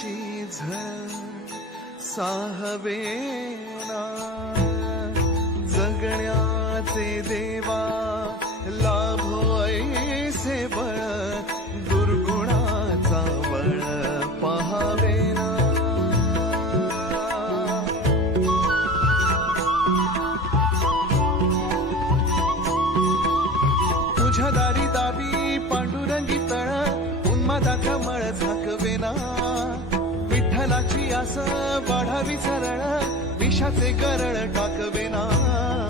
ची झळ साहवेना जगण्याचे देवा लाभो ऐसे बळ दुर्गुणाचा बळ पहावेना तुझ्या दारी दावी पांडुरंगी तळ उन्मादाचा मळ झाकवेना विठ्ठलाची आस वाढावी सरळ विषाचे गरळ टाकवेना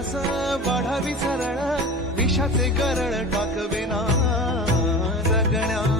विठ्ठलाची आस वाढावी सरळ विषाचे गरळ टाकवेना जगण्या